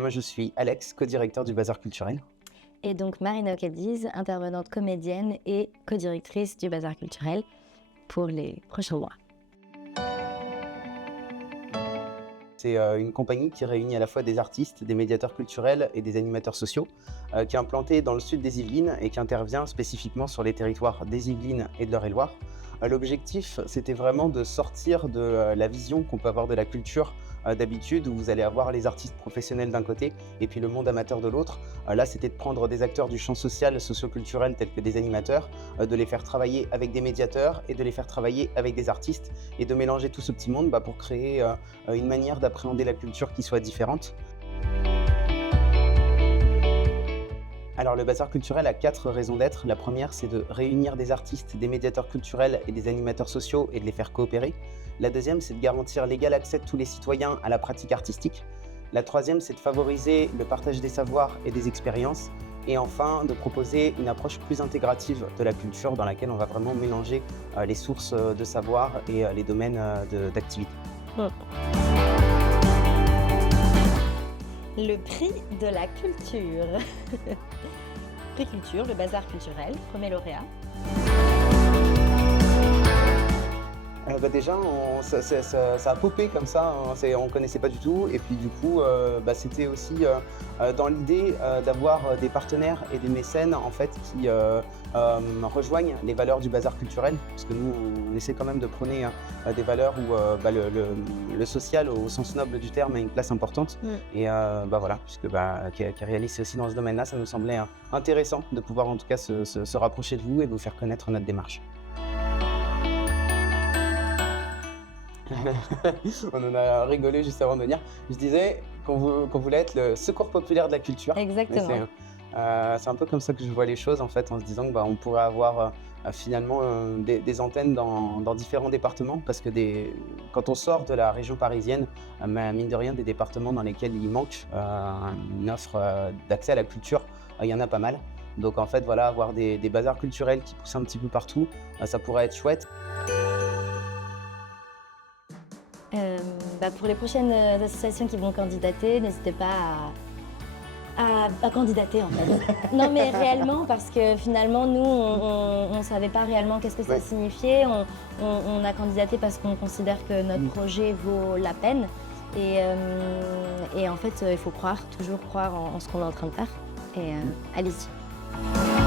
Moi, je suis Alex, co-directeur du Bazar culturel. Et donc Marina Ocadiz, intervenante comédienne et co-directrice du Bazar culturel pour les prochains mois. C'est une compagnie qui réunit à la fois des artistes, des médiateurs culturels et des animateurs sociaux, qui est implantée dans le sud des Yvelines et qui intervient spécifiquement sur les territoires des Yvelines et de l'Eure-et-Loir. L'objectif, c'était vraiment de sortir de la vision qu'on peut avoir de la culture d'habitude, où vous allez avoir les artistes professionnels d'un côté et puis le monde amateur de l'autre. Là, c'était de prendre des acteurs du champ social, socio-culturel, tels que des animateurs, de les faire travailler avec des médiateurs et de les faire travailler avec des artistes et de mélanger tout ce petit monde pour créer une manière d'appréhender la culture qui soit différente. Alors le Bazar culturel a 4 raisons d'être. La première, c'est de réunir des artistes, des médiateurs culturels et des animateurs sociaux et de les faire coopérer. La deuxième, c'est de garantir l'égal accès de tous les citoyens à la pratique artistique. La troisième, c'est de favoriser le partage des savoirs et des expériences. Et enfin, de proposer une approche plus intégrative de la culture dans laquelle on va vraiment mélanger les sources de savoir et les domaines d'activité. Le prix de la culture. Prix culture, le Bazar culturel, premier lauréat. Déjà, ça a popé comme ça, on ne connaissait pas du tout. Et puis du coup, c'était aussi dans l'idée d'avoir des partenaires et des mécènes en fait, qui rejoignent les valeurs du bazar culturel. Parce que nous, on essaie quand même de prôner des valeurs où le social, au sens noble du terme, a une place importante. Et voilà, puisque Carialis est aussi dans ce domaine-là, ça nous semblait intéressant de pouvoir en tout cas se rapprocher de vous et vous faire connaître notre démarche. On en a rigolé juste avant de venir. Je disais qu'on voulait être le secours populaire de la culture. Exactement. C'est un peu comme ça que je vois les choses en fait, en se disant qu'on pourrait avoir finalement des antennes dans différents départements, parce que quand on sort de la région parisienne, mine de rien, des départements dans lesquels il manque une offre d'accès à la culture, il y en a pas mal. Donc en fait, voilà, avoir des bazars culturels qui poussent un petit peu partout, ça pourrait être chouette. Pour les prochaines associations qui vont candidater, n'hésitez pas à candidater en fait. Non mais réellement, parce que finalement nous on ne savait pas réellement qu'est-ce que ça signifiait. On a candidaté parce qu'on considère que notre projet vaut la peine. Et en fait il faut toujours croire en ce qu'on est en train de faire. Et allez-y.